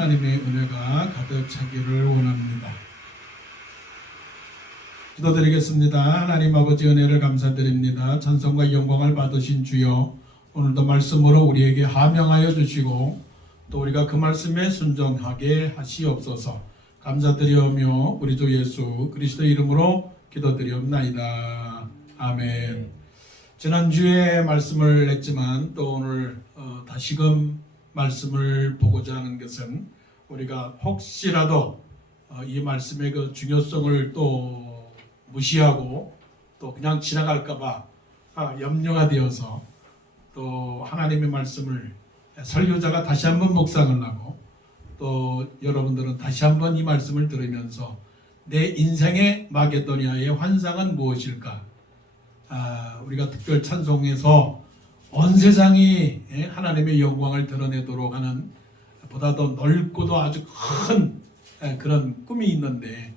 하나님의 은혜가 가득 차기를 원합니다. 기도드리겠습니다. 하나님 아버지 은혜를 감사드립니다. 찬송과 영광을 받으신 주여, 오늘도 말씀으로 우리에게 하명하여 주시고 또 우리가 그 말씀에 순종하게 하시옵소서. 감사드리오며 우리 주 예수 그리스도 이름으로 기도드리옵나이다. 아멘. 지난주에 말씀을 냈지만 또 오늘 다시금 말씀을 보고자 하는 것은 우리가 혹시라도 이 말씀의 그 중요성을 또 무시하고 또 그냥 지나갈까봐 염려가 되어서 또 하나님의 말씀을 설교자가 다시 한번 묵상을 하고 또 여러분들은 다시 한번 이 말씀을 들으면서 내 인생의 마게도니아의 환상은 무엇일까? 우리가 특별 찬송에서 온 세상이 하나님의 영광을 드러내도록 하는 보다 더 넓고도 아주 큰 그런 꿈이 있는데,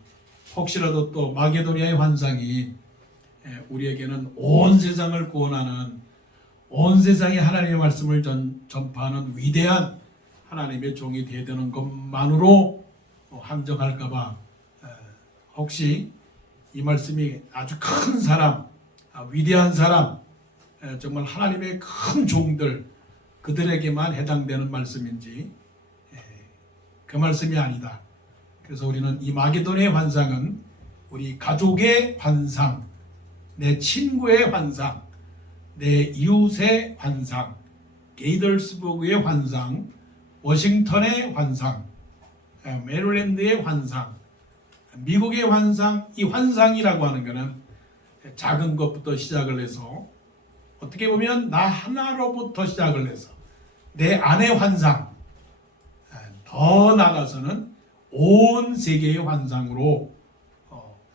혹시라도 또 마게도니아의 환상이 우리에게는 온 세상을 구원하는, 온 세상에 하나님의 말씀을 전파하는 위대한 하나님의 종이 되어야 되는 것만으로 한정할까봐 혹시 이 말씀이 아주 큰 사람, 위대한 사람, 정말 하나님의 큰 종들, 그들에게만 해당되는 말씀인지 그 말씀이 아니다. 그래서 우리는 이 마게도니아의 환상은 우리 가족의 환상, 내 친구의 환상, 내 이웃의 환상, 게이덜스버그의 환상, 워싱턴의 환상, 메릴랜드의 환상, 미국의 환상, 이 환상이라고 하는 것은 작은 것부터 시작을 해서 어떻게 보면 나 하나로부터 시작을 해서 내 안의 환상, 더 나아가서는 온 세계의 환상으로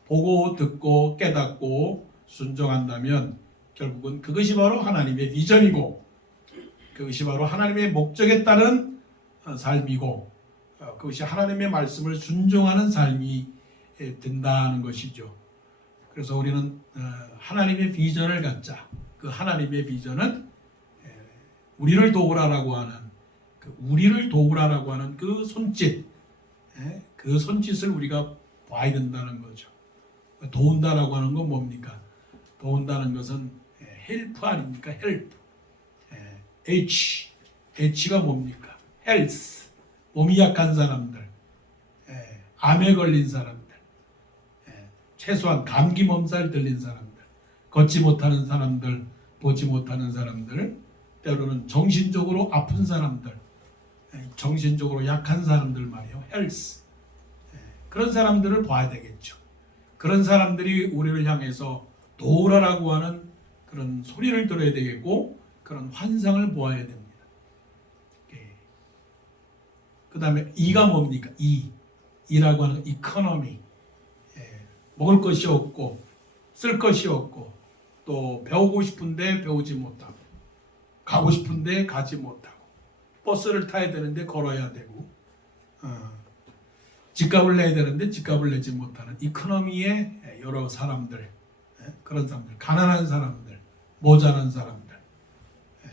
보고 듣고 깨닫고 순종한다면 결국은 그것이 바로 하나님의 비전이고 그것이 바로 하나님의 목적에 따른 삶이고 그것이 하나님의 말씀을 순종하는 삶이 된다는 것이죠. 그래서 우리는 하나님의 비전을 갖자. 그 하나님의 비전은 우리를 도우라라고 하는 우리를 도우라라고 하는 그 손짓, 그 손짓을 우리가 봐야 된다는 거죠. 도운다라고 하는 건 뭡니까? 도운다는 것은 헬프 아닙니까? 헬프. H가 뭡니까? 헬스. 몸이 약한 사람들, 암에 걸린 사람들, 최소한 감기 몸살 들린 사람들, 걷지 못하는 사람들, 보지 못하는 사람들, 때로는 정신적으로 아픈 사람들, 정신적으로 약한 사람들 말이에요. 헬스. 그런 사람들을 봐야 되겠죠. 그런 사람들이 우리를 향해서 도우라라고 하는 그런 소리를 들어야 되겠고 그런 환상을 보아야 됩니다. 그 다음에 E가 뭡니까? E라고 하는 이코노미. 먹을 것이 없고 쓸 것이 없고 또 배우고 싶은데 배우지 못하고 가고 싶은데 가지 못하고 버스를 타야 되는데 걸어야 되고 집값을 내야 되는데 집값을 내지 못하는 이코노미의 여러 사람들, 그런 사람들, 가난한 사람들, 모자란 사람들,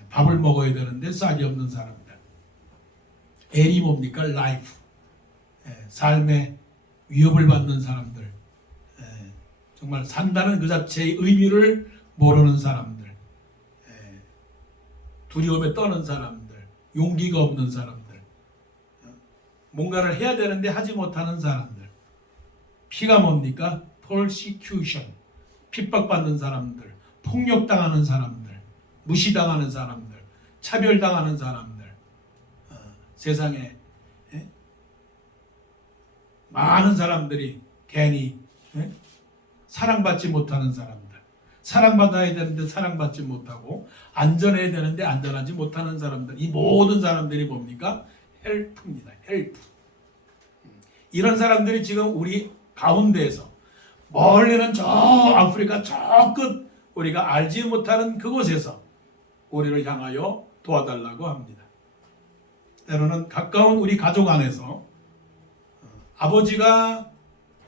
밥을 먹어야 되는데 쌀이 없는 사람들. L이 뭡니까? 라이프. 삶의 위협을 받는 사람들, 정말 산다는 그 자체의 의미를 모르는 사람들, 두려움에 떠는 사람들, 용기가 없는 사람들, 뭔가를 해야 되는데 하지 못하는 사람들. P가 뭡니까? persecution. 핍박받는 사람들, 폭력당하는 사람들, 무시당하는 사람들, 차별당하는 사람들, 세상에 많은 사람들이 괜히 사랑받지 못하는 사람들, 사랑받아야 되는데 사랑받지 못하고 안전해야 되는데 안전하지 못하는 사람들, 이 모든 사람들이 뭡니까? 헬프입니다. 헬프. 이런 사람들이 지금 우리 가운데에서 멀리는 저 아프리카 저 끝 우리가 알지 못하는 그곳에서 우리를 향하여 도와달라고 합니다. 때로는 가까운 우리 가족 안에서 아버지가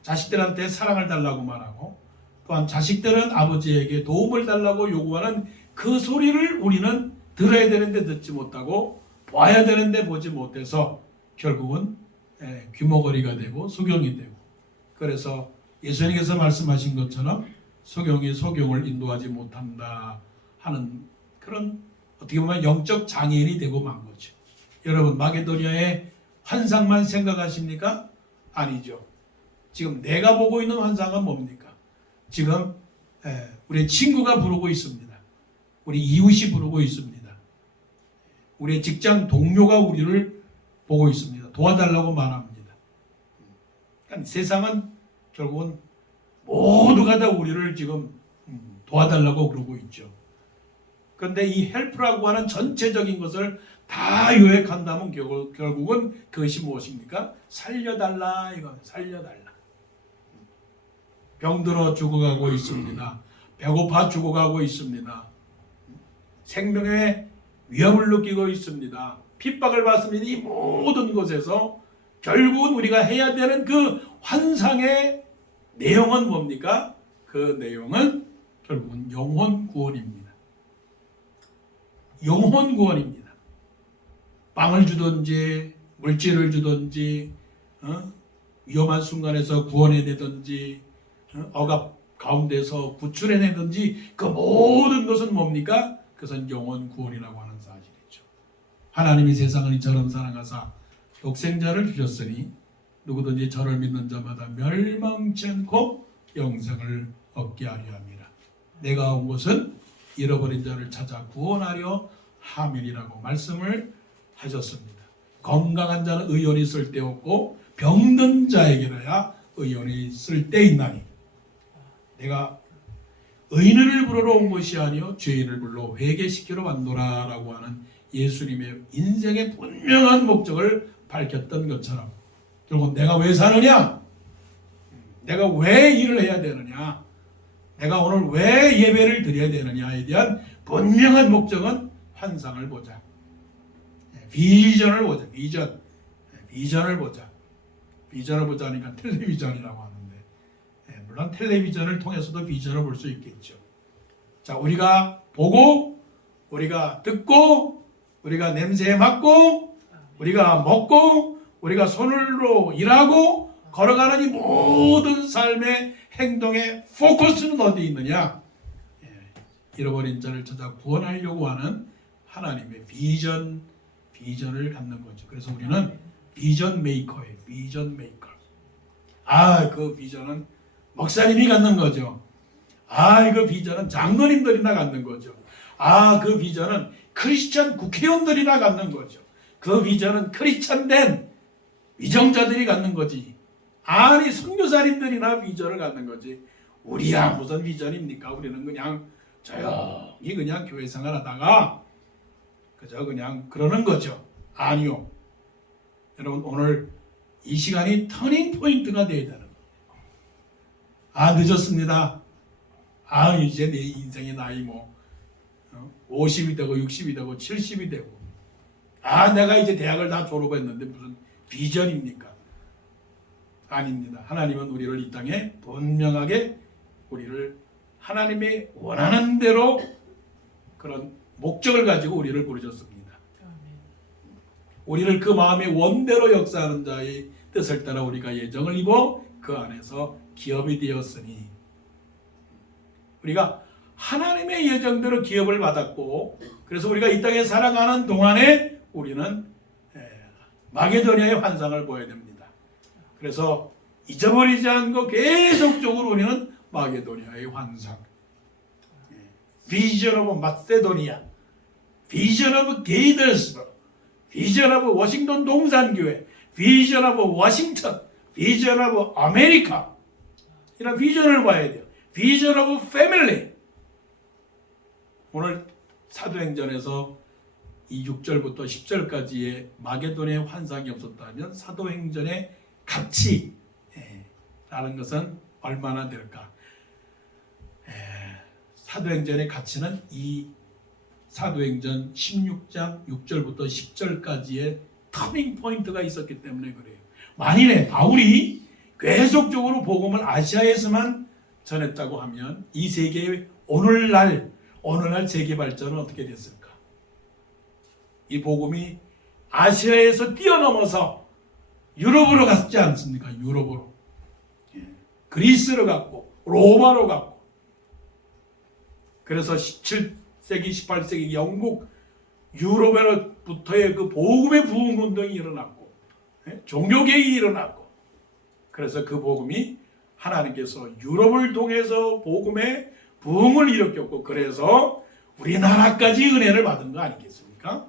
자식들한테 사랑을 달라고 말하고 또한 자식들은 아버지에게 도움을 달라고 요구하는 그 소리를 우리는 들어야 되는데 듣지 못하고 봐야 되는데 보지 못해서 결국은 규모거리가 되고 소경이 되고, 그래서 예수님께서 말씀하신 것처럼 소경이 소경을 인도하지 못한다 하는 그런 어떻게 보면 영적 장애인이 되고 만 거죠. 여러분, 마게도니아의 환상만 생각하십니까? 아니죠. 지금 내가 보고 있는 환상은 뭡니까? 지금 우리 친구가 부르고 있습니다. 우리 이웃이 부르고 있습니다. 우리 직장 동료가 우리를 보고 있습니다. 도와달라고 말합니다. 그러니까 세상은 결국은 모두가 다 우리를 지금 도와달라고 그러고 있죠. 그런데 이 헬프라고 하는 전체적인 것을 다 요약한다면 결국은 그것이 무엇입니까? 살려달라, 이건 살려달라. 병들어 죽어가고 있습니다. 배고파 죽어가고 있습니다. 생명의 위협을 느끼고 있습니다. 핍박을 받습니다. 이 모든 것에서 결국은 우리가 해야 되는 그 환상의 내용은 뭡니까? 그 내용은 결국은 영혼 구원입니다. 영혼 구원입니다. 빵을 주든지 물질을 주든지 위험한 순간에서 구원해내든지 억압 가운데서 구출해내든지 그 모든 것은 뭡니까? 그것은 영혼 구원이라고 하는 사실이죠. 하나님이 세상을 이처럼 사랑하사 독생자를 주셨으니 누구든지 저를 믿는 자마다 멸망치 않고 영생을 얻게 하려 함이라. 내가 온 것은 잃어버린 자를 찾아 구원하려 함이라고 말씀을 하셨습니다. 건강한 자는 의원이 쓸데없고 병든 자에게라야 의원이 쓸데있나니 내가 의인을 부르러 온 것이 아니요 죄인을 불러 회개시키러 왔노라 라고 하는 예수님의 인생의 분명한 목적을 밝혔던 것처럼 결국 내가 왜 사느냐? 내가 왜 일을 해야 되느냐? 내가 오늘 왜 예배를 드려야 되느냐에 대한 분명한 목적은 환상을 보자. 비전을 보자. 비전을 보자. 비전을 보자니까 텔레비전이라고 하는데 물론 텔레비전을 통해서도 비전을 볼 수 있겠죠. 자, 우리가 보고 우리가 듣고 우리가 냄새에 맡고 우리가 먹고 우리가 손으로 일하고 걸어가는 이 모든 삶의 행동의 포커스는 어디 있느냐? 잃어버린 자를 찾아 구원하려고 하는 하나님의 비전을 갖는 거죠. 그래서 우리는 비전 메이커예요. 비전 메이커. 그 비전은 목사님이 갖는 거죠. 그 비전은 장로님들이나 갖는 거죠. 그 비전은 크리스천 국회의원들이나 갖는 거죠. 그 비전은 크리스천된 위정자들이 갖는 거지. 아니 선교사님들이나 비전을 갖는 거지. 우리야 무슨 비전입니까? 우리는 그냥 조용히 그냥 교회 생활하다가 그저 그냥 그러는 거죠. 아니요. 여러분 오늘 이 시간이 터닝 포인트가 되어야 되는 거예요. 늦었습니다. 이제 내 인생의 나이 50이 되고 60이 되고 70이 되고 내가 이제 대학을 다 졸업했는데 무슨 비전입니까? 아닙니다. 하나님은 우리를 이 땅에 분명하게 우리를 하나님의 원하는 대로 그런 목적을 가지고 우리를 부르셨습니다. 우리를 그 마음의 원대로 역사하는 자의 뜻을 따라 우리가 예정을 입어 그 안에서 기업이 되었으니 우리가 하나님의 예정대로 기업을 받았고 그래서 우리가 이 땅에 살아가는 동안에 우리는 마게도니아의 환상을 보여야 됩니다. 그래서 잊어버리지 않고 계속적으로 우리는 마게도니아의 환상, 비전 오브 마세도니아, 비전 오브 게이더스버그, 비전 오브 워싱턴 동산교회, 비전 오브 워싱턴, 비전 오브 아메리카 이런 비전을 봐야 돼요. 비전 오브 패밀리. 오늘 사도행전에서 이 6절부터 10절까지의 마게도니아의 환상이 없었다면 사도행전의 가치라는 것은 얼마나 될까? 사도행전의 가치는 이 사도행전 16장 6절부터 10절까지의 터닝 포인트가 있었기 때문에 그래요. 만일에 바울이 계속적으로 복음을 아시아에서만 전했다고 하면 이 세계의 오늘날 세계 발전은 어떻게 됐을까? 이 복음이 아시아에서 뛰어넘어서 유럽으로 갔지 않습니까? 유럽으로. 그리스로 갔고 로마로 갔고. 그래서 17세기 18세기 영국 유럽으로부터의 그 복음의 부흥 운동이 일어났고 종교개혁이 일어났고, 그래서 그 복음이 하나님께서 유럽을 통해서 복음의 부흥을 일으켰고, 그래서 우리나라까지 은혜를 받은 거 아니겠습니까?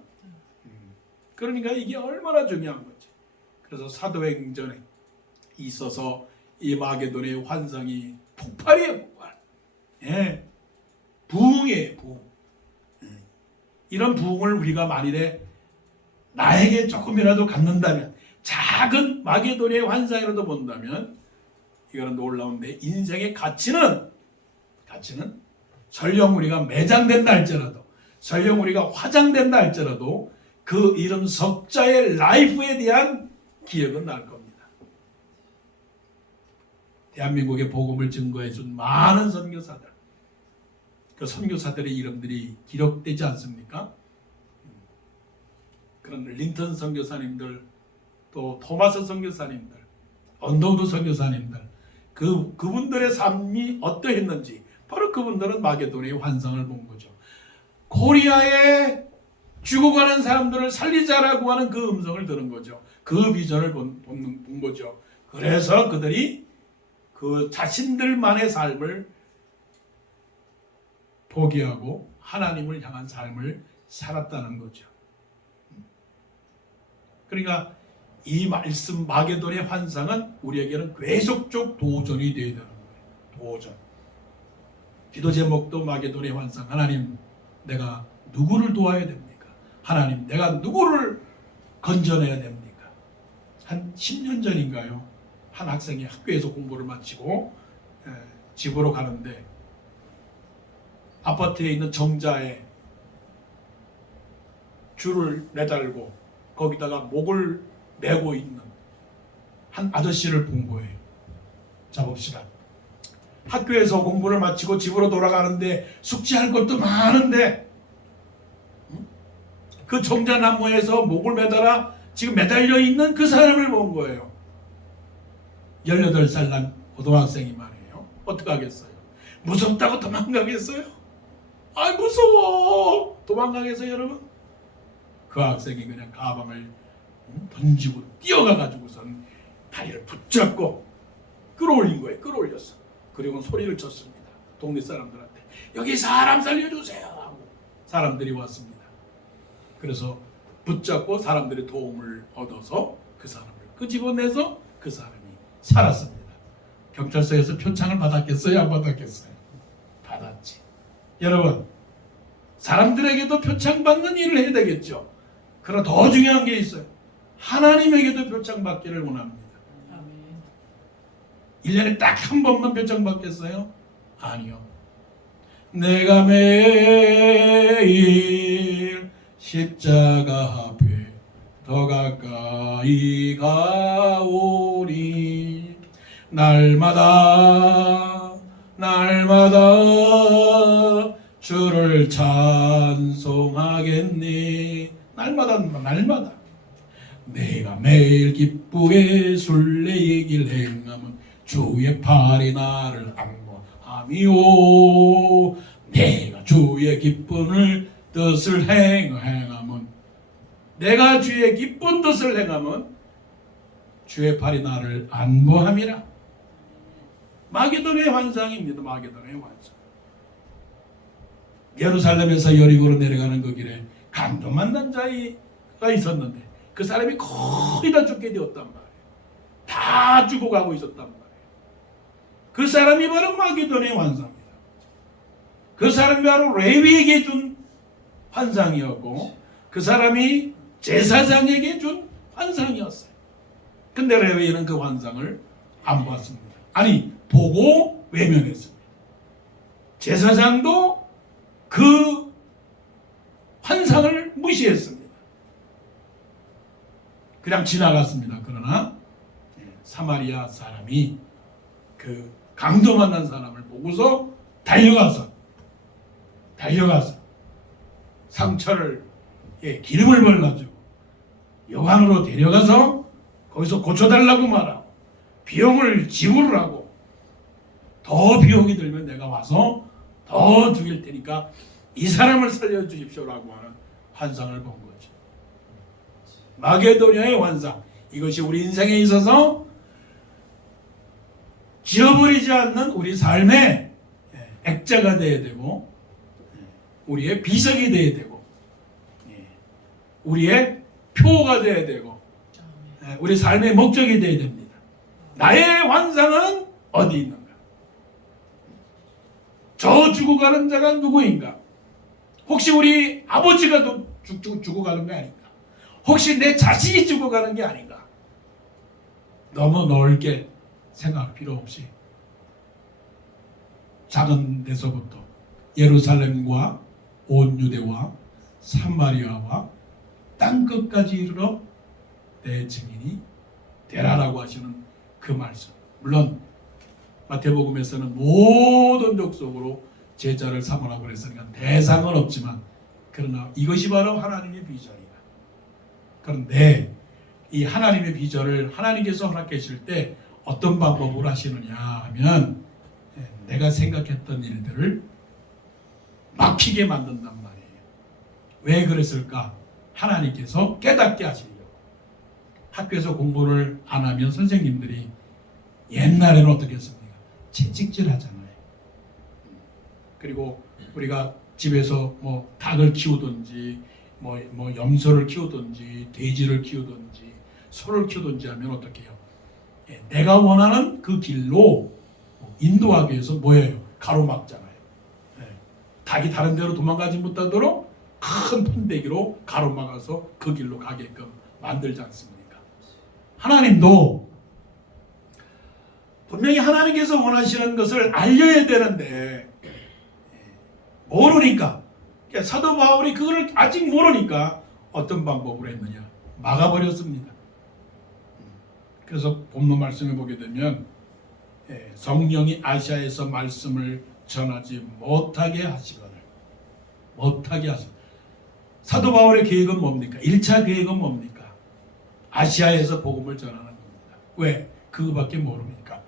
그러니까 이게 얼마나 중요한 건지. 그래서 사도행전에 있어서 이 마게도냐의 환상이 폭발이에요, 폭발. 예, 부흥이에요, 부흥. 이런 부흥을 우리가 만일에 나에게 조금이라도 갖는다면, 작은 마게도냐의 환상이라도 본다면, 이거는 놀라운 내 인생의 가치는 설령 우리가 매장된다 할지라도, 설령 우리가 화장된다 할지라도 그 이름 석자의 라이프에 대한 기억은 날 겁니다. 대한민국의 복음을 증거해 준 많은 선교사들, 그 선교사들의 이름들이 기록되지 않습니까? 그런 린턴 선교사님들, 또 토마스 선교사님들, 언더우드 선교사님들, 그분들의 삶이 어떠했는지, 바로 그분들은 마게도냐의 환상을 본 거죠. 코리아에 죽어가는 사람들을 살리자라고 하는 그 음성을 들은 거죠. 그 비전을 본 거죠. 그래서 그들이 그 자신들만의 삶을 포기하고 하나님을 향한 삶을 살았다는 거죠. 그러니까 이 말씀 마게도냐의 환상은 우리에게는 계속적 도전이 되어야 되는 거예요. 도전. 기도 제목도 마게도냐의 환상. 하나님, 내가 누구를 도와야 됩니까? 하나님, 내가 누구를 건져내야 됩니까? 한 10년 전인가요? 한 학생이 학교에서 공부를 마치고 집으로 가는데 아파트에 있는 정자에 줄을 매달고 거기다가 목을 메고 있는 한 아저씨를 본 거예요. 자, 봅시다. 학교에서 공부를 마치고 집으로 돌아가는데 숙제할 것도 많은데 그 정자나무에서 목을 매달아 지금 매달려 있는 그 사람을 본 거예요. 18살 난 고등학생이 말이에요. 어떡하겠어요? 무섭다고 도망가겠어요? 아이, 무서워. 도망가겠어요, 여러분? 그 학생이 그냥 가방을 던지고 뛰어가가지고선 다리를 붙잡고 끌어올린 거예요. 끌어올렸어. 그리고 소리를 쳤습니다. 동네 사람들한테, 여기 사람 살려주세요 하고 사람들이 왔습니다. 그래서 붙잡고 사람들의 도움을 얻어서 그 사람을 끄집어내서 그 사람이 살았습니다. 경찰서에서 표창을 받았겠어요? 안 받았겠어요? 받았지. 여러분, 사람들에게도 표창 받는 일을 해야 되겠죠. 그러나 더 중요한 게 있어요. 하나님에게도 표창 받기를 원합니다. 1년에 딱 한 번만 표창 받겠어요? 아니요. 내가 매일 십자가 앞에 더 가까이 가오니 날마다 주를 찬송하겠니. 날마다 내가 매일 기쁘게 순례의 길 행하면 주의 팔이 나를 안보함이요. 내가 주의 기쁜 뜻을 행하면, 내가 주의 기쁜 뜻을 행하면 주의 팔이 나를 안보함이라. 마게도냐의 환상입니다. 마게도냐의 환상. 예루살렘에서 여리고로 내려가는 그 길에 강도 만난 자가 있었는데 그 사람이 거의 다 죽게 되었단 말이에요. 다 죽어가고 있었단 말이에요. 그 사람이 바로 마게도냐의 환상입니다. 그 사람이 바로 레위에게 준 환상이었고 그 사람이 제사장에게 준 환상이었어요. 근데 레위는 그 환상을 안 봤습니다. 아니, 보고 외면했습니다. 제사장도 그 환상을 무시했습니다. 그냥 지나갔습니다. 그러나 사마리아 사람이 그 강도 만난 사람을 보고서 달려가서 상처를 기름을 발라주고 요한으로 데려가서 거기서 고쳐달라고 말하고 비용을 지불을 하고 더 비용이 들면 내가 와서 더 죽일 테니까 이 사람을 살려주십시오라고 하는 환상을 본 거죠. 마게도냐의 환상. 이것이 우리 인생에 있어서 지워버리지 않는 우리 삶의 액자가 되어야 되고 우리의 비석이 되어야 되고 우리의 표가 되어야 되고 우리 삶의 목적이 되어야 됩니다. 나의 환상은 어디 있는가? 저 죽어가는 자가 누구인가? 혹시 우리 아버지가 죽어가는 게 아닌가? 혹시 내 자식이 죽어가는 게 아닌가? 너무 넓게 생각할 필요 없이 작은 데서부터 예루살렘과 온 유대와 사마리아와 땅끝까지 이르러 내 증인이 되라라고 하시는 그 말씀. 물론 마태복음에서는 모든 족속으로 제자를 삼으라고 그랬으니까 대상은 없지만 그러나 이것이 바로 하나님의 비전이다. 그런데 이 하나님의 비전을 하나님께서 허락하실 때 어떤 방법으로 하시느냐 하면 내가 생각했던 일들을 막히게 만든단 말이에요. 왜 그랬을까? 하나님께서 깨닫게 하시려고. 학교에서 공부를 안 하면 선생님들이 옛날에는 어떻게 했습니까? 채찍질 하잖아요. 그리고 우리가 집에서 뭐 닭을 키우든지 뭐 염소를 키우든지 돼지를 키우든지 소를 키우든지 하면 어떻게 해요? 내가 원하는 그 길로 인도하기 위해서 뭐예요? 가로막잖아요. 닭이 다른 데로 도망가지 못하도록 큰 판때기로 가로막아서 그 길로 가게끔 만들지 않습니까? 하나님도 분명히 하나님께서 원하시는 것을 알려야 되는데 모르니까 사도 바울이 그걸 아직 모르니까 어떤 방법으로 했느냐? 막아버렸습니다. 그래서 본문 말씀에 보게 되면 성령이 아시아에서 말씀을 전하지 못하게 하시거늘 못하게 하시거늘 사도 바울의 계획은 뭡니까? 1차 계획은 뭡니까? 아시아에서 복음을 전하는 겁니다. 왜? 그거밖에 모르니까.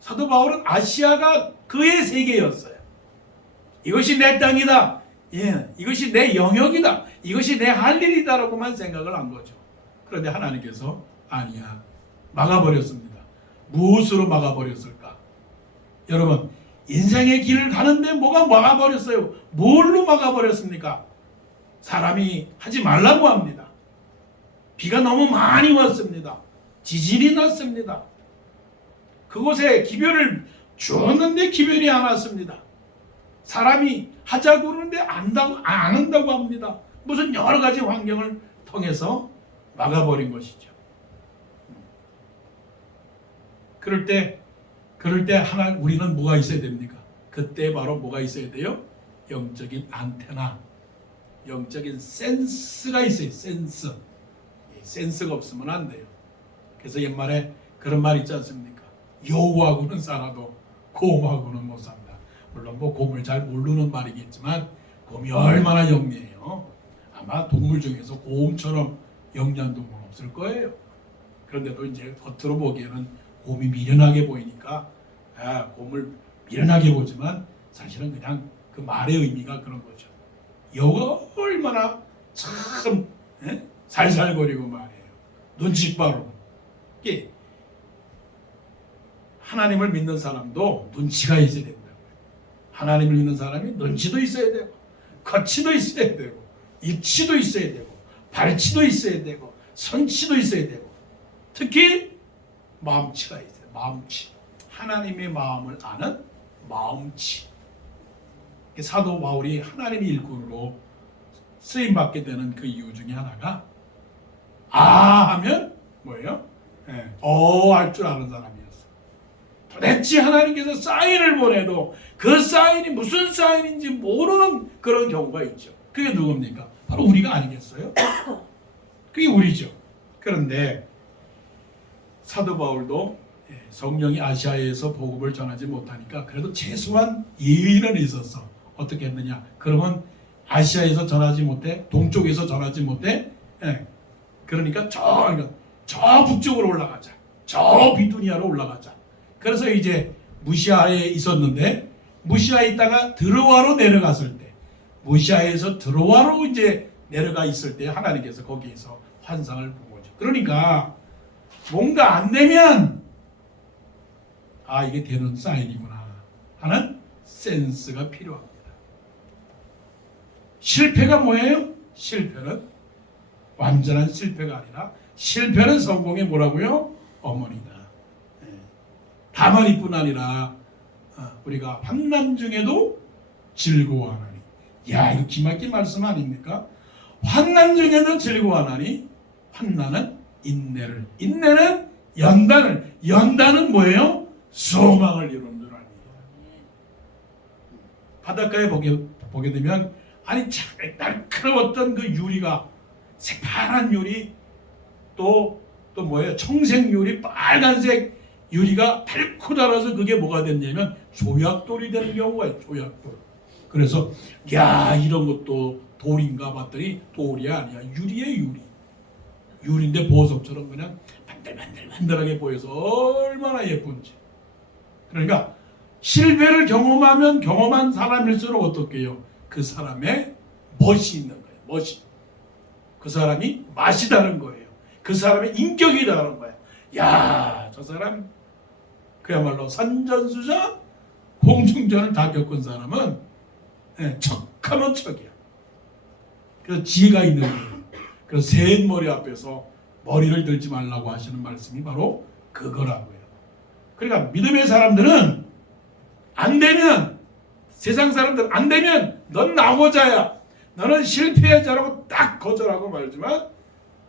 사도 바울은 아시아가 그의 세계였어요. 이것이 내 땅이다. 이것이 내 영역이다. 이것이 내 할 일이다라고만 생각을 한 거죠. 그런데 하나님께서 아니야. 막아버렸습니다. 무엇으로 막아버렸을까? 여러분, 인생의 길을 가는데 뭐가 막아버렸어요? 뭘로 막아버렸습니까? 사람이 하지 말라고 합니다. 비가 너무 많이 왔습니다. 지진이 났습니다. 그곳에 기별을 주었는데 기별이 안 왔습니다. 사람이 하자고 그러는데 안 한다고 합니다. 무슨 여러 가지 환경을 통해서 막아버린 것이죠. 그럴 때 우리는 뭐가 있어야 됩니까? 그때 바로 뭐가 있어야 돼요? 영적인 안테나, 영적인 센스가 있어요. 센스가 없으면 안 돼요. 그래서 옛말에 그런 말 있지 않습니까? 여우하고는 살아도 곰하고는 못 산다. 물론 뭐 곰을 잘 모르는 말이겠지만 곰이 얼마나 영리해요. 아마 동물 중에서 곰처럼 영리한 동물은 없을 거예요. 그런데도 이제 겉으로 보기에는 곰이 미련하게 보이니까 곰을 미련하게 보지만 사실은 그냥 그 말의 의미가 그런 거죠. 여우가 얼마나 참 살살거리고 말이에요. 눈치 빠르고. 하나님을 믿는 사람도 눈치가 있어야 된다고요. 하나님을 믿는 사람이 눈치도 있어야 되고 거치도 있어야 되고 입치도 있어야 되고 발치도 있어야 되고 선치도 있어야 되고 특히 마음치가 있어요. 마음치. 하나님의 마음을 아는 마음치. 사도 바울이 하나님의 일꾼으로 쓰임받게 되는 그 이유 중에 하나가 하면 뭐예요? 할 줄 아는 사람이었어. 도대체 하나님께서 사인을 보내도 그 사인이 무슨 사인인지 모르는 그런 경우가 있죠. 그게 누굽니까? 바로 우리가 아니겠어요? 그게 우리죠. 그런데 사도 바울도 성령이 아시아에서 복음을 전하지 못하니까 그래도 최소한 예의는 있었어. 어떻게 했느냐? 그러면 아시아에서 전하지 못해? 동쪽에서 전하지 못해? 그러니까 저 북쪽으로 올라가자. 저 비두니아로 올라가자. 그래서 이제 무시아에 있었는데 무시아에 있다가 드로아로 내려갔을 때 무시아에서 드로아로 이제 내려가 있을 때 하나님께서 거기에서 환상을 본 거죠. 그러니까 뭔가 안 되면 아 이게 되는 사인이구나 하는 센스가 필요합니다. 실패가 뭐예요? 실패는 완전한 실패가 아니라 실패는 성공의 뭐라고요? 어머니다. 다만 이뿐 아니라 우리가 환난 중에도 즐거워하나니. 야 이거 기막힌 말씀 아닙니까? 환난 중에도 즐거워하나니 환난은 인내를 인내는 연단은 뭐예요? 소망을 이루는 줄 아니. 바닷가에 보게 되면 아니 참 날카로웠던 그 유리가 새파란 유리 또 뭐예요? 청색 유리 빨간색 유리가 닳고 자라서 그게 뭐가 됐냐면 조약돌이 되는 경우가 있어요. 조약돌. 그래서 야 이런 것도 돌인가 봤더니 돌이 아니야. 유리에 유리. 유리인데 보석처럼 그냥 반들반들반들하게 보여서 얼마나 예쁜지. 그러니까 실패를 경험하면 경험한 사람일수록 어떻게 해요? 그 사람의 멋이 있는 거예요. 멋이. 그 사람이 맛이 다른 거예요. 그 사람의 인격이 다른 거예요. 야, 저 사람 그야말로 산전수전, 공중전을 다 겪은 사람은 척하면 척이야. 그래서 지혜가 있는 거예요. 그래서 새 머리 앞에서 머리를 들지 말라고 하시는 말씀이 바로 그거라고요. 그러니까 믿음의 사람들은 안 되면 세상 사람들 안 되면 넌 나고자야. 너는 실패의 자라고 딱 거절하고 말지만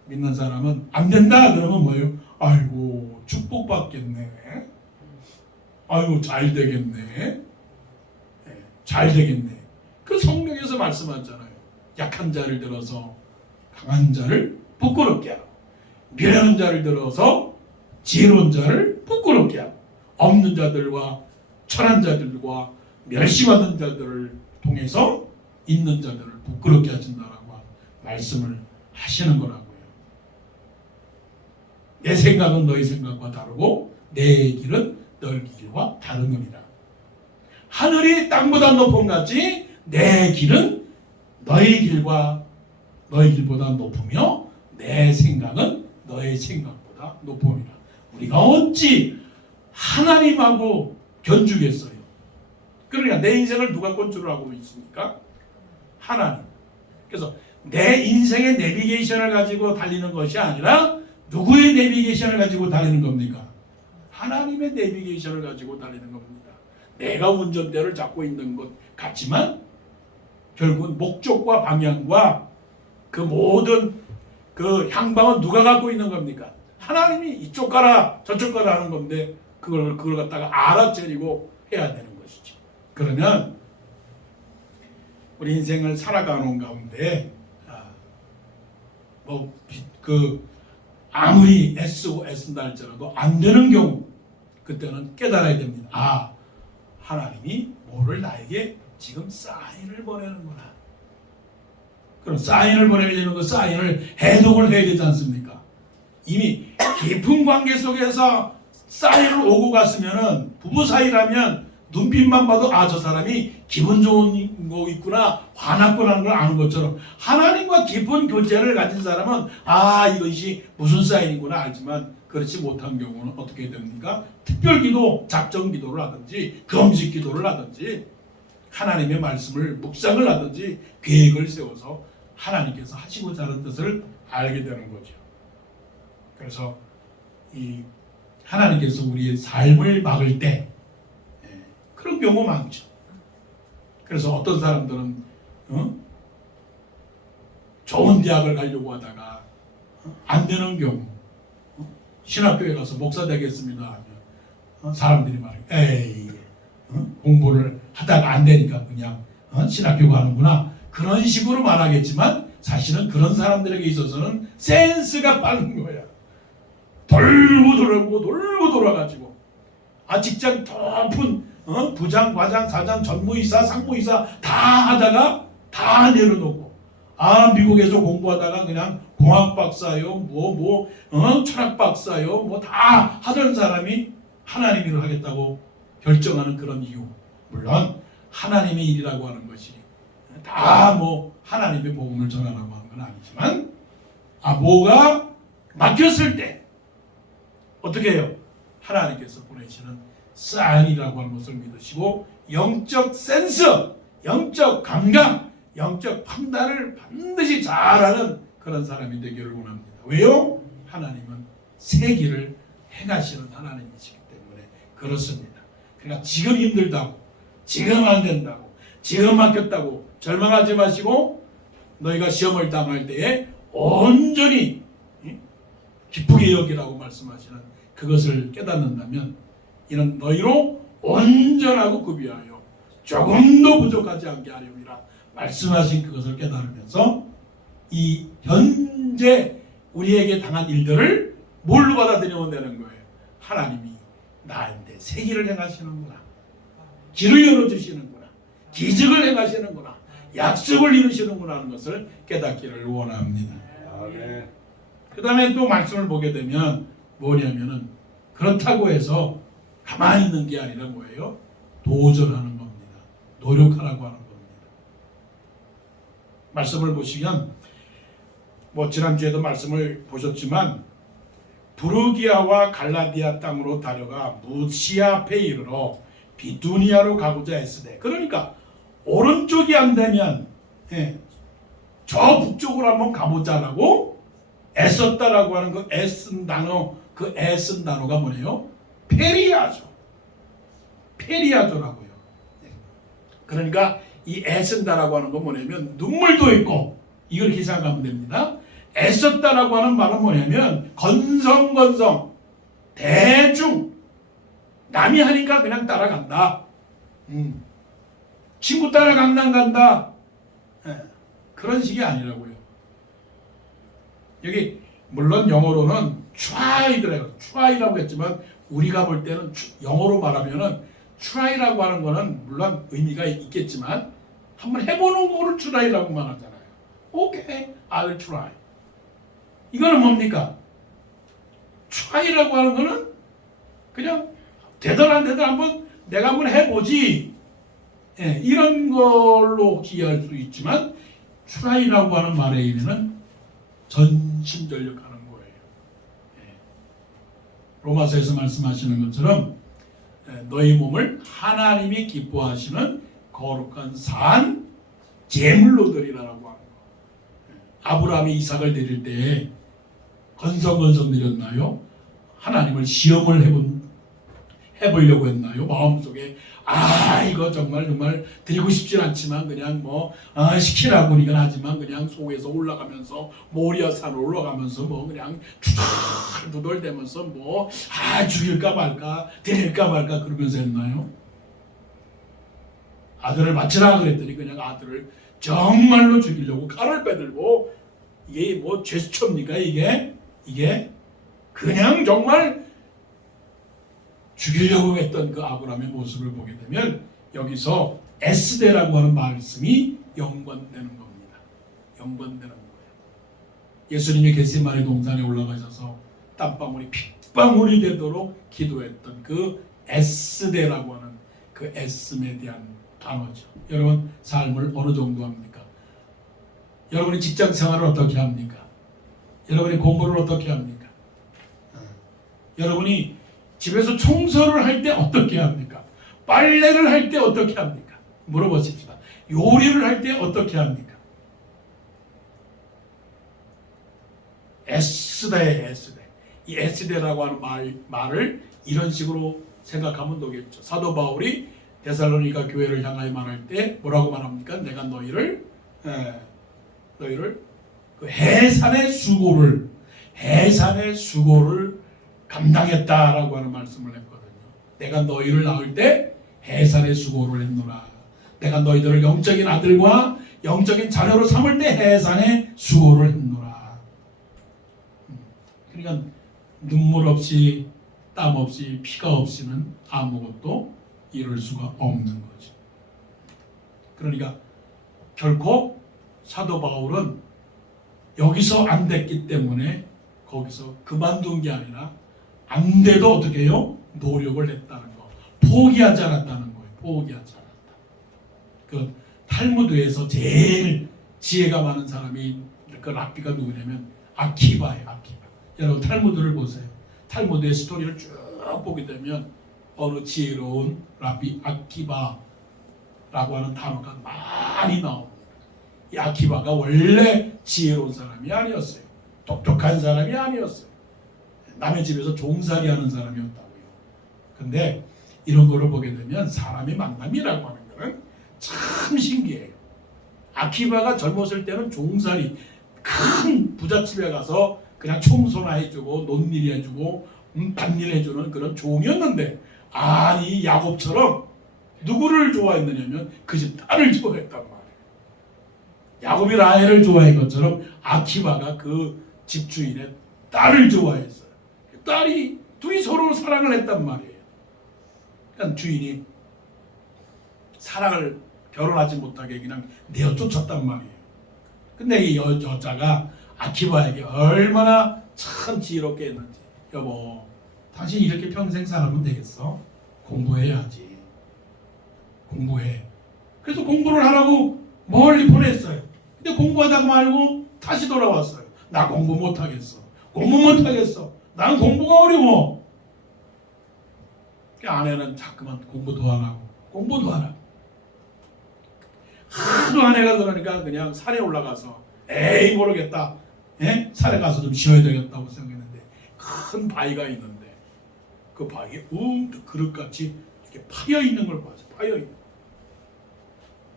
믿는 사람은 안 된다 그러면 뭐예요? 아이고 축복받겠네. 아이고 잘 되겠네. 잘 되겠네. 그 성경에서 말씀하잖아요. 약한 자를 들어서 강한 자를 부끄럽게 하고 미련한 자를 들어서 지혜로운 자를 부끄럽게 하고 없는 자들과 천한 자들과 멸시받는 자들을 통해서 있는 자들을 부끄럽게 하신다라고 말씀을 하시는 거라고요. 내 생각은 너희 생각과 다르고 내 길은 너희 길과 다르느니라. 하늘이 땅보다 높은 같이 내 길은 너희 길보다 높으며 내 생각은 너의 생각보다 높으니라. 우리가 어찌 하나님하고 견주겠어요? 그러니까 내 인생을 누가 컨트롤하고 있습니까? 하나님. 그래서 내 인생의 내비게이션을 가지고 달리는 것이 아니라 누구의 내비게이션을 가지고 달리는 겁니까? 하나님의 내비게이션을 가지고 달리는 겁니다. 내가 운전대를 잡고 있는 것 같지만 결국은 목적과 방향과 그 모든 그 향방은 누가 갖고 있는 겁니까? 하나님이 이쪽 가라 저쪽 가라 하는 건데 그걸 갖다가 알아채리고 해야 되는 것이죠. 그러면 우리 인생을 살아가는 가운데 아무리 애쓰고 애쓴다 할지라도 안 되는 경우 그때는 깨달아야 됩니다. 하나님이 뭐를 나에게 지금 사인을 보내는구나. 그럼 사인을 보내려는 그 사인을 해독을 해야 되지 않습니까? 이미 깊은 관계 속에서 사인을 오고 갔으면은 부부 사이라면 눈빛만 봐도 저 사람이 기분 좋은 거 있구나 화났구나 하는 걸 아는 것처럼 하나님과 깊은 교제를 가진 사람은 이것이 무슨 사인이구나 알지만 그렇지 못한 경우는 어떻게 됩니까? 특별기도 작정기도를 하든지 금식기도를 하든지 하나님의 말씀을 묵상을 하든지 계획을 세워서 하나님께서 하시고자 하는 뜻을 알게 되는 거죠. 그래서 이 하나님께서 우리의 삶을 막을 때 그런 경우 많죠. 그래서 어떤 사람들은 좋은 대학을 가려고 하다가 안 되는 경우 신학교에 가서 목사 되겠습니다 하면 사람들이 말해요. 공부를 하다가 안 되니까 그냥 신학교 가는구나 그런 식으로 말하겠지만 사실은 그런 사람들에게 있어서는 센스가 빠른 거야. 돌고 돌아가지고 직장 높은 부장, 과장, 사장, 전무이사, 상무이사 다 하다가 다 내려놓고 미국에서 공부하다가 그냥 공학 박사요, 철학 박사요, 뭐 다 하던 사람이 하나님 일을 하겠다고 결정하는 그런 이유. 물론 하나님의 일이라고 하는 것이 다 뭐 하나님의 복음을 전하라고 하는 건 아니지만, 뭐가 막혔을 때 어떻게 해요? 하나님께서 보내시는 사인이라고 하는 것을 믿으시고 영적 센스, 영적 감각, 영적 판단을 반드시 잘하는 그런 사람이 되기를 원합니다. 왜요? 하나님은 세기를 행하시는 하나님이시기 때문에 그렇습니다. 그러니까 지금 힘들다고, 지금 안 된다고, 지금 막혔다고 절망하지 마시고 너희가 시험을 당할 때에 온전히 기쁘게 여기라고 말씀하시는 그것을 깨닫는다면 이는 너희로 온전하고 구비하여 조금도 부족하지 않게 하려니라 말씀하신 그것을 깨달으면서 이 현재 우리에게 당한 일들을 뭘로 받아들이면 되는 거예요? 하나님이 나한테 세기를 행하시는구나, 길을 열어주시는구나, 기적을 행하시는구나, 약속을 이루시는구나 하는 것을 깨닫기를 원합니다. 그 다음에 또 말씀을 보게 되면 뭐냐면은 그렇다고 해서 가만히 있는 게 아니라 뭐예요? 도전하는 겁니다. 노력하라고 하는 겁니다. 말씀을 보시면 뭐 지난주에도 말씀을 보셨지만 부르기아와 갈라디아 땅으로 다려가 무시아 앞에 이르러 비두니아로 가고자 애쓰되, 그러니까 오른쪽이 안 되면 저 북쪽으로 한번 가보자라고 애썼다라고 하는 그 애쓴 단어, 그 애쓴 단어가 뭐예요? 페리아죠. 페리아조라고요. 그러니까 이 애쓴다라고 하는 건 뭐냐면 눈물도 있고, 이걸 이렇게 생각하면 됩니다. 애썼다라고 하는 말은 뭐냐면 건성건성, 대충 남이 하니까 그냥 따라간다. 친구 따라 강남 간다. 그런 식이 아니라고요. 여기 물론 영어로는 try더라고요. try라고 했지만 우리가 볼 때는 영어로 말하면은 try라고 하는 거는 물론 의미가 있겠지만 한번 해보는 거를 try라고만 하잖아요. Okay, I'll try. 이거는 뭡니까? try라고 하는 거는 그냥 되든 안 되든 내가 한번 해보지. 이런 걸로 기여할 수 있지만 try라고 하는 말의 의미는 전심전력하는 거예요. 로마서에서 말씀하시는 것처럼 너희 몸을 하나님이 기뻐하시는 거룩한 산 제물로 드리라라고 하는 거. 아브라함이 이삭을 드릴 때 건성건성 드렸나요? 하나님을 시험을 해보려고 했나요? 마음속에 이거 정말 드리고 싶진 않지만 그냥 시키라고 이건 하지만 그냥 속에서 올라가면서 모리아산으로 올라가면서 그냥 두덜대면서 죽일까 말까 드릴까 말까 그러면서 했나요? 아들을 바치라 그랬더니 그냥 아들을 정말로 죽이려고 칼을 빼들고, 이게 제스처입니까? 이게 그냥 정말 죽이려고 했던 그 아브라함의 모습을 보게 되면 여기서 에스데라고 하는 말씀이 연관되는 겁니다. 연관되는 거예요. 예수님이 겟세마네 동산에 올라가셔서 땀방울이 핏방울이 되도록 기도했던 그 에스데라고 하는 그 에스에 대한 단어죠. 여러분 삶을 어느 정도 합니까? 여러분이 직장 생활을 어떻게 합니까? 여러분이 공부를 어떻게 합니까? 여러분이 집에서 청소를 할 때 어떻게 합니까? 빨래를 할 때 어떻게 합니까? 물어보십시다. 요리를 할 때 어떻게 합니까? 에스데예요, 에스데. 이 에스데라고 하는 말을 이런 식으로 생각하면 되겠죠. 사도 바울이 데살로니가 교회를 향하여 말할 때 뭐라고 말합니까? 내가 너희를 그 해산의 수고를 감당했다라고 하는 말씀을 했거든요. 내가 너희를 낳을 때 해산의 수고를 했노라. 내가 너희들을 영적인 아들과 영적인 자녀로 삼을 때 해산의 수고를 했노라. 그러니까 눈물 없이 땀 없이 피가 없이는 아무것도 이룰 수가 없는 거죠. 그러니까 결코 사도 바울은 여기서 안 됐기 때문에 거기서 그만둔 게 아니라 안 돼도 어떻게 해요? 노력을 했다는 거. 포기하지 않았다는 거예요. 포기하지 않았다. 그 탈무드에서 제일 지혜가 많은 사람이 그 랍비가 누구냐면 아키바예요. 아키바. 여러분 탈무드를 보세요. 탈무드의 스토리를 쭉 보게 되면 어느 지혜로운 랍비 아키바라고 하는 단어가 많이 나옵니다. 이 아키바가 원래 지혜로운 사람이 아니었어요. 똑똑한 사람이 아니었어요. 남의 집에서 종살이 하는 사람이었다고요. 근데 이런 거를 보게 되면 사람의 만남이라고 하는 거는 참 신기해요. 아키바가 젊었을 때는 종살이 큰 부잣집에 가서 그냥 청소나 해주고 논일 해주고 밭일 해주는 그런 종이었는데 아니 야곱처럼 누구를 좋아했느냐면 그 집 딸을 좋아했단 말이에요. 야곱이 라헬을 좋아한 것처럼 아키바가 그 집주인의 딸을 좋아했어요. 딸이 둘이 서로 사랑을 했단 말이에요. 그러니까 주인이 사랑을 결혼하지 못하게 그냥 내어 쫓았단 말이에요. 근데 이 여자가 아키바에게 얼마나 참 지혜롭게 했는지. 여보, 당신 이렇게 평생 살면 되겠어? 공부해야지. 공부해. 그래서 공부를 하라고 멀리 보냈어요. 근데 공부하다가 말고 다시 돌아왔어요. 나 공부 못하겠어. 공부 못하겠어. 난 공부가 어려워. 아내는 자꾸만 공부도 안 하고 공부도 안 하고 하도 아내가 그러니까 그냥 산에 올라가서 에이 모르겠다. 예? 산에 가서 좀 쉬어야 되겠다고 생각했는데 큰 바위가 있는데 그 바위에 그릇같이 이렇게 파여 있는 걸 봤어요. 파여 있는.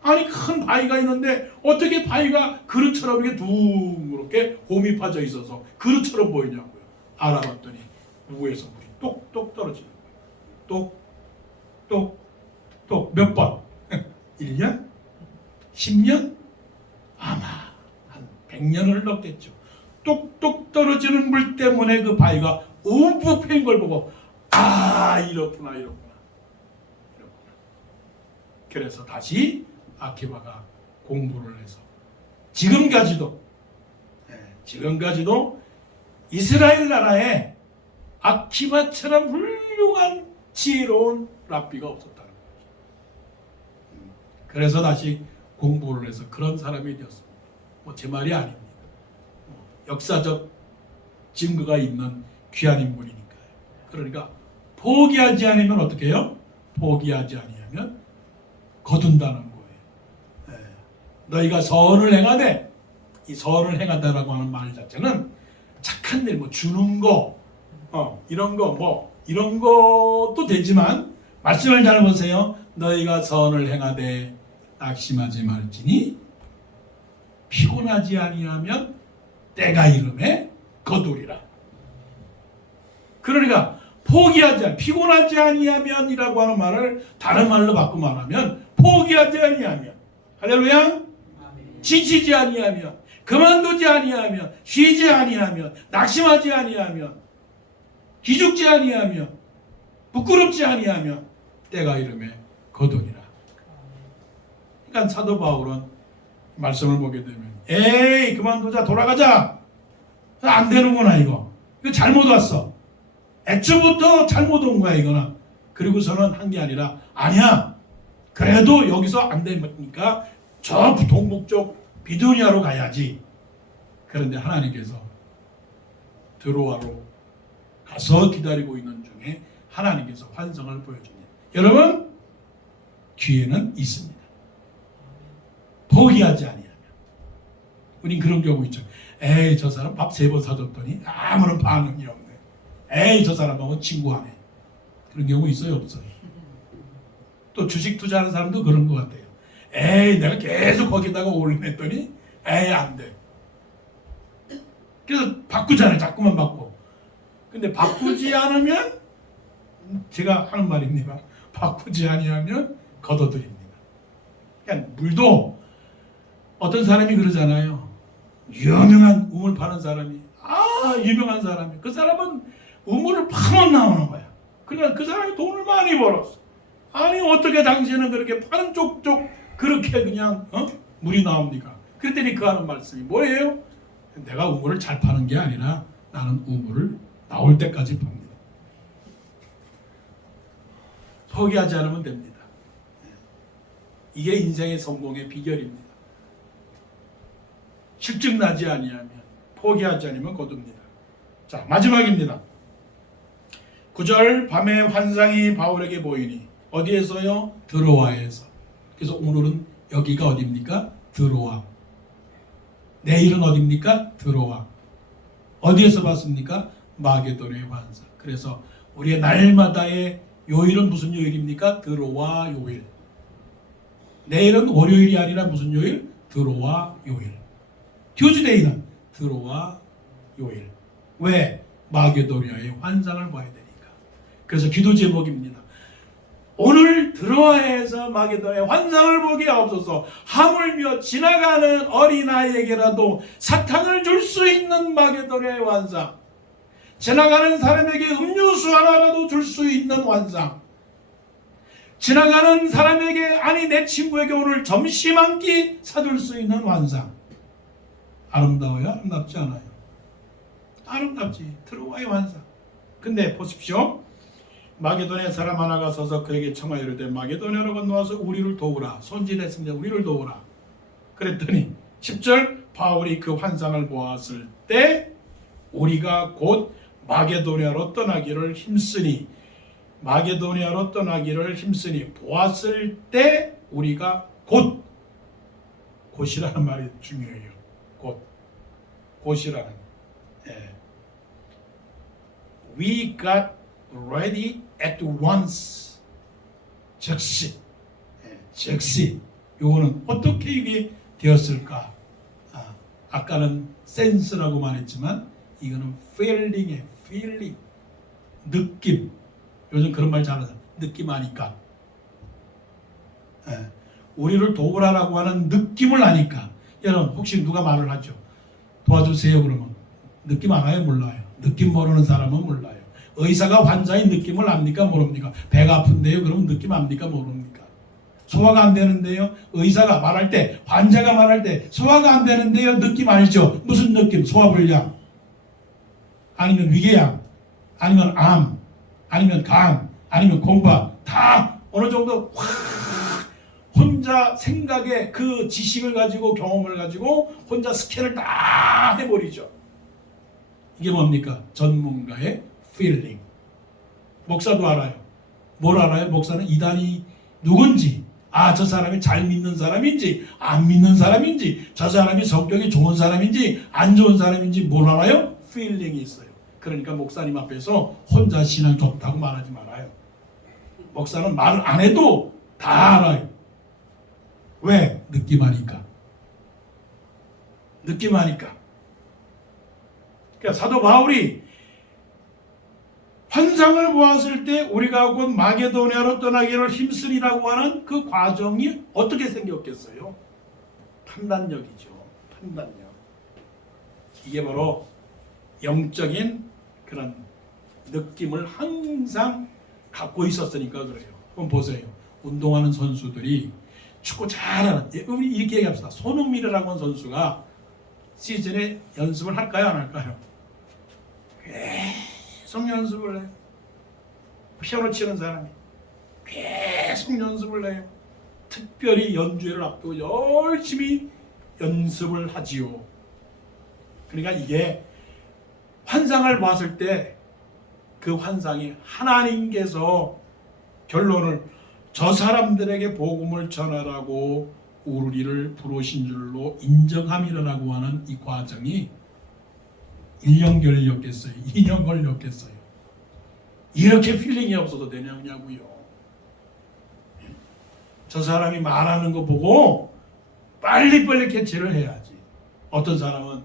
아니 큰 바위가 있는데 어떻게 바위가 그릇처럼 이렇게 둥그렇게 홈이 파져 있어서 그릇처럼 보이냐고요. 알아봤더니 위에서 물이 똑똑 떨어지는 거예요. 똑똑똑 몇 번? 1년? 10년? 아마 한 100년을 흘렀겠죠. 똑똑 떨어지는 물 때문에 그 바위가 움푹 패인 걸 보고 아 이렇구나. 그래서 다시 아키바가 공부를 해서 지금까지도 이스라엘 나라에 아키바처럼 훌륭한 지혜로운 랍비가 없었다는 거죠. 그래서 다시 공부를 해서 그런 사람이 되었습니다. 제 말이 아닙니다. 역사적 증거가 있는 귀한 인물이니까요. 그러니까 포기하지 않으면 어떻게 해요? 포기하지 아니하면 거둔다는 거예요. 너희가 선을 행하되, 이 선을 행하다라고 하는 말 자체는 착한 일, 주는 거, 이런 것도 되지만 말씀을 잘 보세요. 너희가 선을 행하되 낙심하지 말지니 피곤하지 아니하면 때가 이름에 거두리라. 그러니까 피곤하지 아니하면이라고 하는 말을 다른 말로 바꿔 말하면 포기하지 아니하면, 할렐루야, 지치지 아니하면, 그만두지 아니하면, 쉬지 아니하면, 낙심하지 아니하면, 기죽지 아니하면, 부끄럽지 아니하면 때가 이름에 거두니라. 그러니까 사도 바울은 말씀을 보게 되면 에이 그만두자, 돌아가자. 안 되는구나. 이거 잘못 왔어. 애초부터 잘못 온 거야 이거는. 그리고서는 한 게 아니라 아니야, 그래도 여기서 안 되니까 저 동북쪽 비두니아로 가야지. 그런데 하나님께서 드로아로 가서 기다리고 있는 중에 하나님께서 환상을 보여줍니다. 여러분, 기회는 있습니다. 포기하지 아니하면. 우린 그런 경우 있죠. 에이 저 사람 밥 3번 사줬더니 아무런 반응이 없네. 에이 저 사람하고 친구하네. 그런 경우 있어요, 없어요? 또 주식 투자하는 사람도 그런 것 같아요. 에이 내가 계속 거기다가 올려냈더니 에이 안 돼. 그래서 바꾸잖아요. 자꾸만 바꿔. 근데 바꾸지 않으면, 제가 하는 말입니다. 바꾸지 아니하면 걷어들입니다. 그냥 물도 어떤 사람이 그러잖아요. 유명한 우물 파는 사람이, 유명한 사람이, 그 사람은 우물을 파면 나오는 거야. 그러니까 그 사람이 돈을 많이 벌었어. 아니 어떻게 당신은 그렇게 파는 쪽쪽 그렇게 그냥 물이 나옵니까? 그랬더니 그 하는 말씀이 뭐예요? 내가 우물을 잘 파는 게 아니라 나는 우물을 나올 때까지 팝니다. 포기하지 않으면 됩니다. 이게 인생의 성공의 비결입니다. 실증나지 아니하면, 포기하지 않으면 거둡니다. 자, 마지막입니다. 9절 밤에 환상이 바울에게 보이니 어디에서요? 드로아에서. 그래서 오늘은 여기가 어디입니까? 드로아. 내일은 어디입니까? 드로아. 어디에서 봤습니까? 마게도냐의 환상. 그래서 우리의 날마다의 요일은 무슨 요일입니까? 드로아 요일. 내일은 월요일이 아니라 무슨 요일? 드로아 요일. 튜즈데이는 드로아 요일. 왜? 마게도냐의 환상을 봐야 되니까. 그래서 기도 제목입니다. 오늘 드로아에서 마게도냐의 환상을 보게 하옵소서. 하물며 지나가는 어린아이에게라도 사탕을 줄 수 있는 마게도냐의 환상, 지나가는 사람에게 음료수 하나라도 줄 수 있는 환상, 지나가는 사람에게, 아니 내 친구에게 오늘 점심 한 끼 사줄 수 있는 환상. 아름다워요? 아름답지 않아요? 아름답지. 드로아의 환상. 근데 보십시오. 마게도냐 사람 하나가 서서 그에게 청하여 이르되 마게도냐로 건너와서 우리를 도우라. 손질했습니다. 우리를 도우라. 그랬더니 10절 바울이 그 환상을 보았을 때 우리가 곧 마게도냐로 떠나기를 힘쓰니, 마게도냐로 떠나기를 힘쓰니 보았을 때 우리가 곧이라는 말이 중요해요. 곧이라는. We got ready at once. 즉시. 요거는 어떻게 이게 되었을까? 아까는 센스라고 말했지만 이거는 feeling이에요. feeling. 느낌. 요즘 그런 말 잘하잖아. 느낌 아니까. 우리를 도우라라고 하는 느낌을 아니까. 여러분 혹시 누가 말을 하죠? 도와주세요 그러면 느낌 알아요? 몰라요? 느낌 모르는 사람은 몰라요. 의사가 환자의 느낌을 압니까? 모릅니까? 배가 아픈데요? 그러면 느낌 압니까? 모릅니까? 소화가 안 되는데요? 의사가 말할 때, 환자가 말할 때 소화가 안 되는데요? 느낌 알죠? 무슨 느낌? 소화불량, 아니면 위궤양, 아니면 암, 아니면 간, 아니면 공박, 다 어느 정도 혼자 생각에 그 지식을 가지고 경험을 가지고 혼자 스캔을 다 해버리죠. 이게 뭡니까? 전문가의 feeling. 목사도 알아요. 뭘 알아요? 목사는 이단이 누군지, 저 사람이 잘 믿는 사람인지 안 믿는 사람인지, 저 사람이 성격이 좋은 사람인지 안 좋은 사람인지 뭘 알아요? feeling이 있어요. 그러니까 목사님 앞에서 혼자 신앙 좋다고 말하지 말아요. 목사는 말을 안 해도 다 알아요. 왜? 느낌하니까. 그러니까 사도 바울이 환상을 보았을 때 우리가 곧 마게도냐로 떠나기를 힘쓰리라고 하는 그 과정이 어떻게 생겼겠어요? 판단력이죠. 판단력. 이게 바로 영적인 그런 느낌을 항상 갖고 있었으니까 그래요. 한번 보세요. 운동하는 선수들이 축구 잘하는, 우리 이렇게 얘기합시다. 손흥민이라고 하는 선수가 시즌에 연습을 할까요? 안 할까요? 계속 연습을 해요. 피아노 치는 사람이 계속 연습을 해요. 특별히 연주회를 앞두고 열심히 연습을 하지요. 그러니까 이게 환상을 봤을 때 그 환상이 하나님께서 결론을 저 사람들에게 복음을 전하라고 우리를 부르신 줄로 인정함이라고 하는 이 과정이 1년 걸렸겠어요? 2년 걸렸겠어요? 이렇게 필링이 없어도 되냐고요. 저 사람이 말하는 거 보고 빨리빨리 캐치를 해야지. 어떤 사람은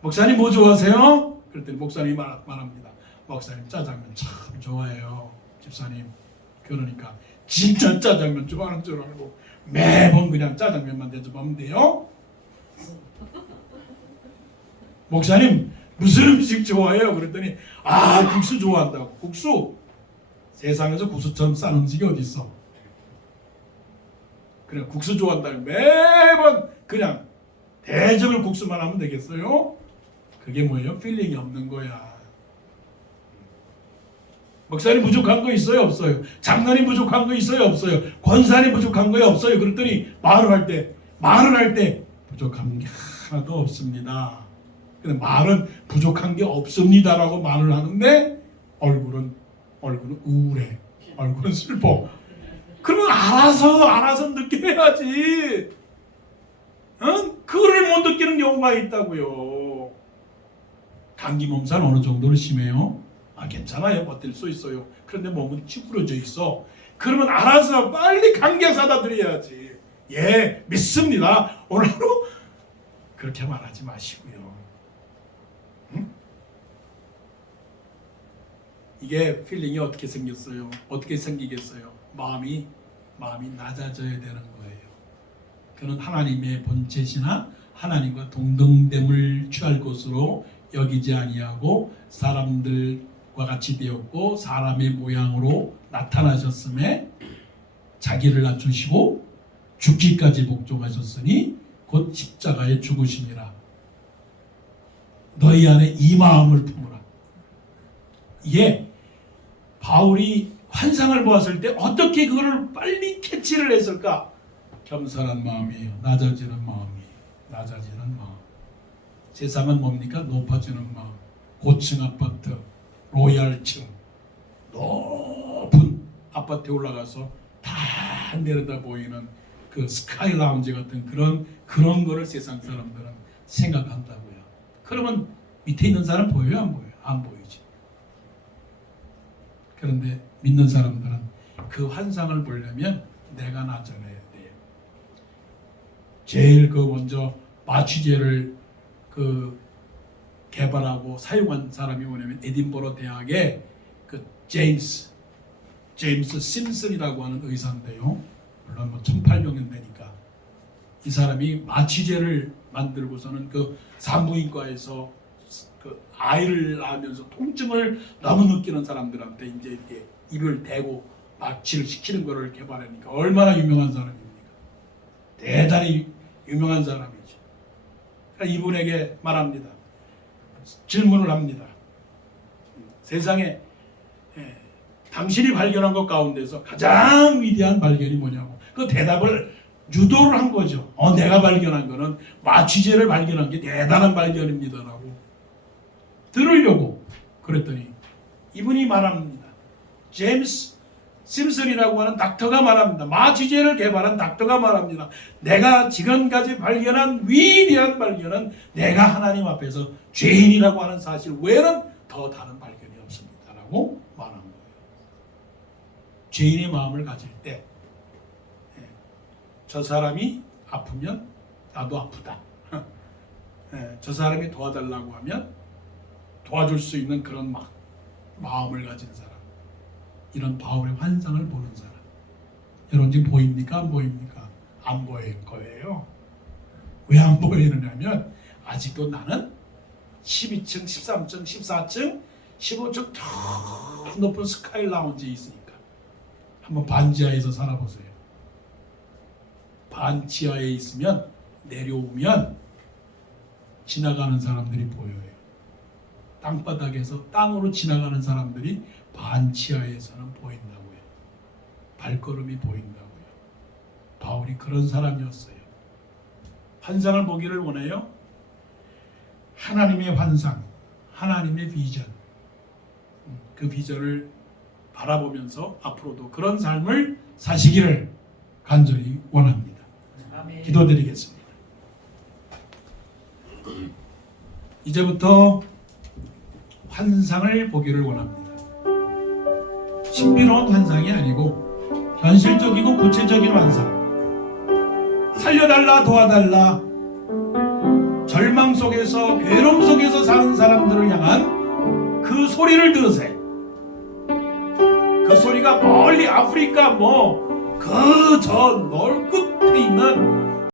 목사님 뭐 좋아하세요? 그랬더니 목사님이 말합니다. 목사님 짜장면 참 좋아해요. 집사님. 그러니까 진짜 짜장면 좋아하는 줄 알고 매번 그냥 짜장면만 대접하면 돼요? 목사님 무슨 음식 좋아해요? 그랬더니 국수 좋아한다고. 국수? 세상에서 국수처럼 싼 음식이 어디 있어? 그래 국수 좋아한다고 매번 그냥 대접을 국수만 하면 되겠어요? 그게 뭐예요? 필링이 없는 거야. 목사님 부족한 거 있어요? 없어요? 장로님 부족한 거 있어요? 없어요? 권사님 부족한 거 없어요? 그랬더니 말을 할 때 부족한 게 하나도 없습니다. 근데 말은 부족한 게 없습니다라고 말을 하는데 얼굴은 우울해. 얼굴은 슬퍼. 그러면 알아서 느껴야지. 그거를 못 느끼는 경우가 있다고요. 감기 몸살 어느 정도로 심해요? 괜찮아요. 버틸 수 있어요. 그런데 몸은 찌그러져 있어. 그러면 알아서 빨리 감기약 사다 드려야지. 예, 믿습니다. 오늘 하루 그렇게 말하지 마시고요. 응? 이게 필링이 어떻게 생겼어요? 어떻게 생기겠어요? 마음이 낮아져야 되는 거예요. 그는 하나님의 본체시나 하나님과 동등됨을 취할 것으로 여기지 아니하고 사람들과 같이 되었고 사람의 모양으로 나타나셨음에 자기를 낮추시고 죽기까지 복종하셨으니 곧 십자가에 죽으심이라. 너희 안에 이 마음을 품으라. 이게 바울이 환상을 보았을 때 어떻게 그거를 빨리 캐치를 했을까? 겸손한 마음이에요. 낮아지는 마음. 세상은 뭡니까? 높아지는 마음. 고층 아파트, 로얄층, 높은 아파트에 올라가서 다 내려다 보이는 그 스카이 라운지 같은 그런 거를 세상 사람들은 생각한다고요. 그러면 밑에 있는 사람 보여요? 안 보여요? 안 보이지. 그런데 믿는 사람들은 그 환상을 보려면 내가 낮아져야 돼요. 제일 먼저 마취제를 개발하고 사용한 사람이 뭐냐면 에딘버러 대학의 그 제임스 심슨이라고 하는 의사인데요. 물론 1800년대니까 이 사람이 마취제를 만들고서는 그 산부인과에서 그 아이를 낳으면서 통증을 너무 느끼는 사람들한테 이제 이렇게 입을 대고 마취를 시키는 것을 개발하니까 얼마나 유명한 사람입니까? 대단히 유명한 사람이죠. 이분에게 말합니다. 질문을 합니다. 세상에 당신이 발견한 것 가운데서 가장 위대한 발견이 뭐냐고. 그 대답을 유도를 한 거죠. 내가 발견한 거는 마취제를 발견한 게 대단한 발견입니다라고 들으려고 그랬더니 이분이 말합니다. 제임스 심슨이라고 하는 닥터가 말합니다. 마취제를 개발한 닥터가 말합니다. 내가 지금까지 발견한 위대한 발견은 내가 하나님 앞에서 죄인이라고 하는 사실 외에는 더 다른 발견이 없습니다라고 말한 거예요. 죄인의 마음을 가질 때 저 사람이 아프면 나도 아프다. 저 사람이 도와달라고 하면 도와줄 수 있는 그런 마음을 가진 사람. 이런 바울의 환상을 보는 사람. 여러분 지금 보입니까? 안 보입니까? 안 보일 거예요. 왜 안 보이느냐면 아직도 나는 12층, 13층, 14층, 15층 더 높은 스카이 라운지에 있으니까. 한번 반지하에서 살아보세요. 반지하에 있으면 내려오면 지나가는 사람들이 보여요. 땅바닥에서 땅으로 지나가는 사람들이 반지하에서는 보인다고요. 발걸음이 보인다고요. 바울이 그런 사람이었어요. 환상을 보기를 원해요. 하나님의 환상, 하나님의 비전, 그 비전을 바라보면서 앞으로도 그런 삶을 사시기를 간절히 원합니다. 아멘. 기도드리겠습니다. 이제부터 환상을 보기를 원합니다. 신비로운 환상이 아니고 현실적이고 구체적인 환상. 살려달라, 도와달라. 절망 속에서, 괴로움 속에서 사는 사람들을 향한 그 소리를 들으세요. 그 소리가 멀리 아프리카 그 저 넓 끝에 있는